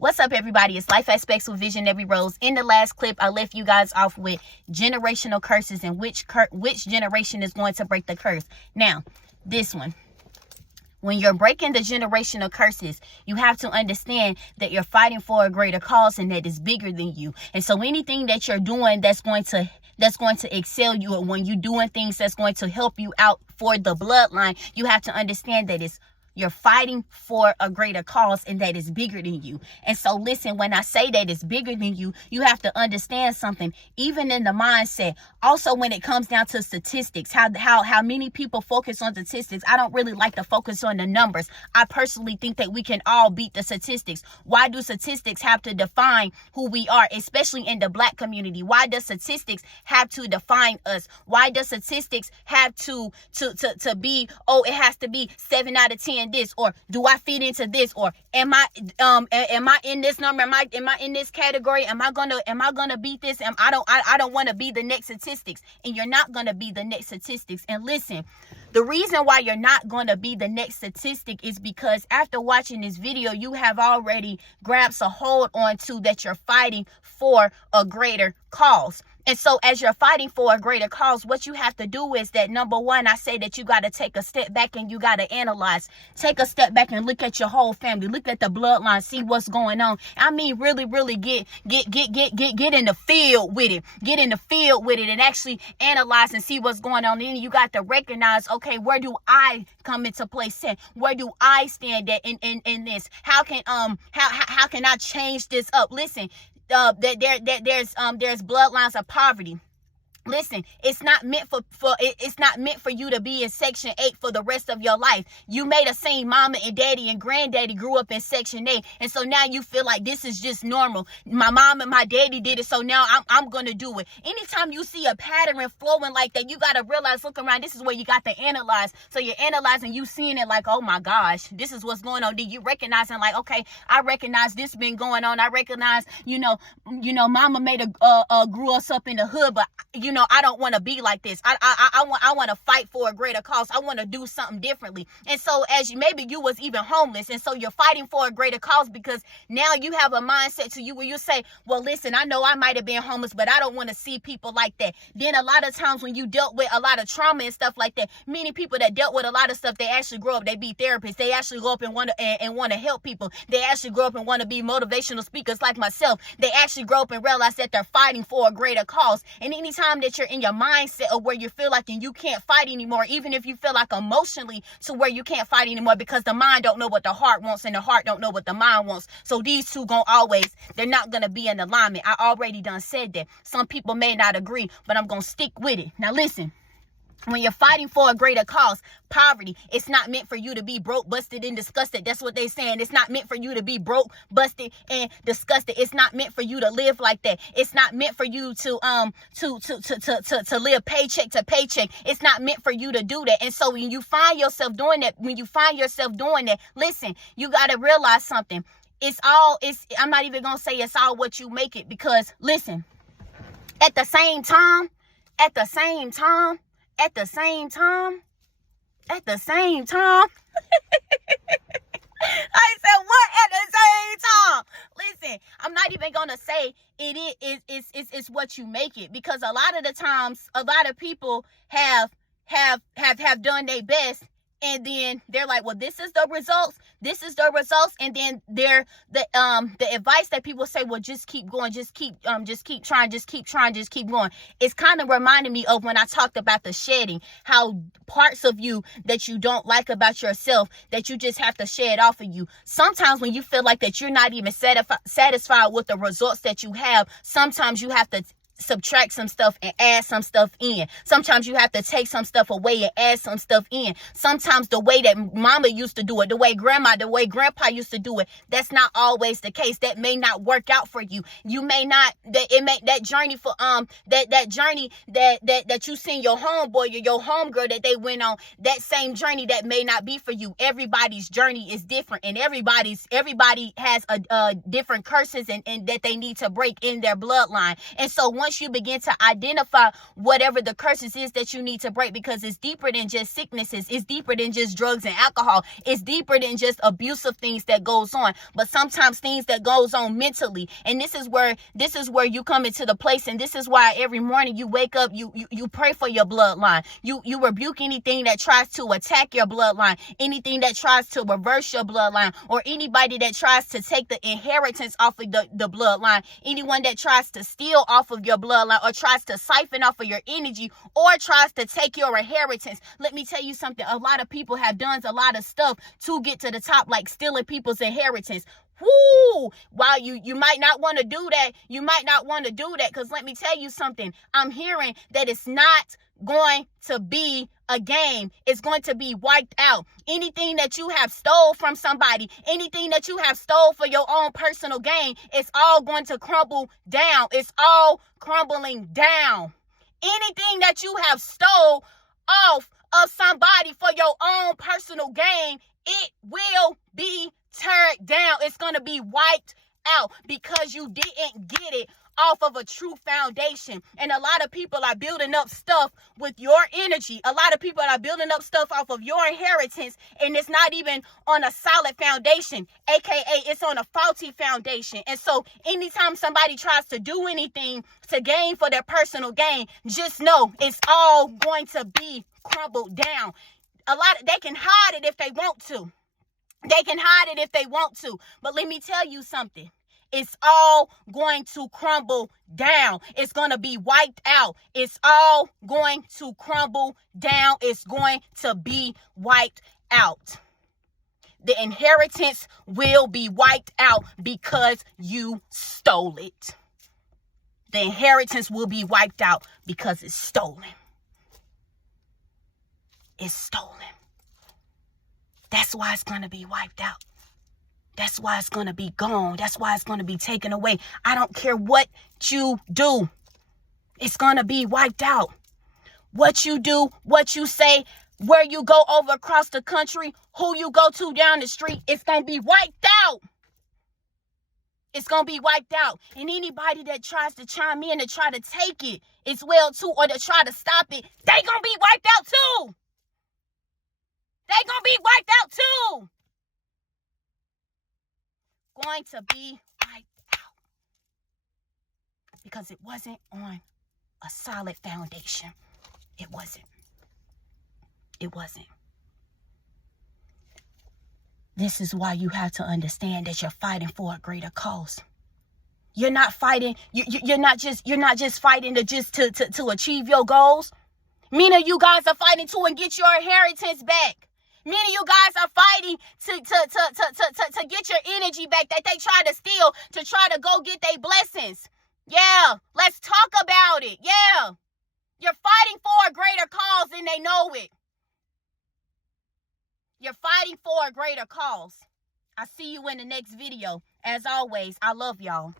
What's up, everybody? It's Life Aspects with Visionary Rose. In the last clip, I left you guys off with generational curses and which generation is going to break the curse. Now, this one. When you're breaking the generational curses, you have to understand that you're fighting for a greater cause and that is bigger than you. And so anything that you're doing that's going to excel you, or when you're doing things that's going to help you out for the bloodline, you have to understand that you're fighting for a greater cause and that is bigger than you. And so listen, when I say that it's bigger than you, you have to understand something, even in the mindset. Also, when it comes down to statistics, how many people focus on statistics. I don't really like to focus on the numbers. I personally think that we can all beat the statistics. Why do statistics have to define who we are, especially in the Black community? Why does statistics have to define us? Why does statistics have to be, oh, it has to be 7 out of 10 this, or do I fit into this, or am I in this number, am I in this category, am I gonna beat this? I don't want to be the next statistics. And you're not gonna be the next statistics. And listen, the reason why you're not going to be the next statistic is because after watching this video, you have already grabbed a hold onto that you're fighting for a greater cause. And so as you're fighting for a greater cause, what you have to do is that, number one, I say that you got to take a step back and you got to analyze. Take a step back and look at your whole family. Look at the bloodline. See what's going on. I mean, really get in the field with it. Get in the field with it and actually analyze and see what's going on. Then you got to recognize, okay, where do I come into place? Where do I stand at in this? How can I change this up? Listen, there's bloodlines of poverty. Listen, it's not meant for you to be in Section 8 for the rest of your life. You may have seen mama and daddy and granddaddy grew up in Section 8. And so now you feel like this is just normal. My mom and my daddy did it, so now I'm going to do it. Anytime you see a pattern flowing like that, you got to realize, look around, this is where you got to analyze. So you're analyzing, you seeing it like, oh my gosh, this is what's going on. Then you recognizing like, okay, I recognize this been going on. I recognize, mama grew us up in the hood, but I don't want to be like this. I want to fight for a greater cause. I want to do something differently. And so maybe you was even homeless, and so you're fighting for a greater cause because now you have a mindset to you where you say, well, listen, I know I might have been homeless, but I don't want to see people like that. Then a lot of times when you dealt with a lot of trauma and stuff like that, many people that dealt with a lot of stuff, they actually grow up, they be therapists. They actually grow up and want to help people. They actually grow up and want to be motivational speakers like myself. They actually grow up and realize that they're fighting for a greater cause. And anytime that you're in your mindset of where you feel like and you can't fight anymore, even if you feel like emotionally to where you can't fight anymore, because the mind don't know what the heart wants and the heart don't know what the mind wants. So these two they're not gonna be in alignment. I already done said that. Some people may not agree, but I'm gonna stick with it. Now listen. When you're fighting for a greater cause, poverty, it's not meant for you to be broke, busted, and disgusted. That's what they're saying. It's not meant for you to be broke, busted, and disgusted. It's not meant for you to live like that. It's not meant for you to live paycheck to paycheck. It's not meant for you to do that. And so when you find yourself doing that, listen, you got to realize something. I'm not even going to say it's all what you make it, because listen, at the same time, I said, what at the same time? Listen, I'm not even going to say it's what you make it, because a lot of the times, a lot of people have done their best, and then they're like, well, this is the results. And then the advice that people say, well, just keep going, just keep trying, just keep going. It's kind of reminding me of when I talked about the shedding, how parts of you that you don't like about yourself, that you just have to shed off of you. Sometimes when you feel like that you're not even satisfied with the results that you have, sometimes you have to subtract some stuff and add some stuff in. Sometimes you have to take some stuff away and add some stuff in. Sometimes the way that mama used to do it, the way grandpa used to do it, that's not always the case. That may not work out for you. You may not, that journey for that journey that you seen your homeboy or your homegirl that they went on, that same journey, that may not be for you. Everybody's journey is different, and everybody has a different curses and that they need to break in their bloodline. And so once once you begin to identify whatever the curses is that you need to break, because it's deeper than just sicknesses, it's deeper than just drugs and alcohol, it's deeper than just abusive things that goes on, but sometimes things that goes on mentally. And this is where you come into the place, and this is why every morning you wake up, you pray for your bloodline, you rebuke anything that tries to attack your bloodline, anything that tries to reverse your bloodline, or anybody that tries to take the inheritance off of the bloodline, anyone that tries to steal off of your bloodline, or tries to siphon off of your energy, or tries to take your inheritance. Let me tell you something. A lot of people have done a lot of stuff to get to the top, like stealing people's inheritance. Woo! While you might not want to do that, because let me tell you something. I'm hearing that it's not going to be a game. It's going to be wiped out. Anything that you have stole from somebody, anything that you have stole for your own personal gain, it's all going to crumble down. It's all crumbling down. Anything that you have stole off of somebody for your own personal gain, it will be teared down. It's going to be wiped out because you didn't get it off of a true foundation. And a lot of people are building up stuff with your energy. A lot of people are building up stuff off of your inheritance, and it's not even on a solid foundation, aka it's on a faulty foundation. And so anytime somebody tries to do anything to gain for their personal gain, just know it's all going to be crumbled down. They can hide it if they want to. But let me tell you something. It's all going to crumble down. It's going to be wiped out. It's all going to crumble down. It's going to be wiped out. The inheritance will be wiped out because you stole it. The inheritance will be wiped out because it's stolen. It's stolen. That's why it's going to be wiped out. That's why it's going to be gone. That's why it's going to be taken away. I don't care what you do. It's going to be wiped out. What you do, what you say, where you go over across the country, who you go to down the street, it's going to be wiped out. It's going to be wiped out. And anybody that tries to chime in to try to take it as well too, or to try to stop it, they going to be wiped out too. They going to be wiped out too. Going to be wiped out because it wasn't on a solid foundation. It wasn't. This is why you have to understand that you're fighting for a greater cause. You're not fighting. You're not just fighting to achieve your goals. Many of you guys are fighting to get your inheritance back. Many of you guys are fighting to get your energy back that they try to steal, to try to go get their blessings. Yeah, let's talk about it. Yeah, you're fighting for a greater cause and they know it. You're fighting for a greater cause. I see you in the next video. As always, I love y'all.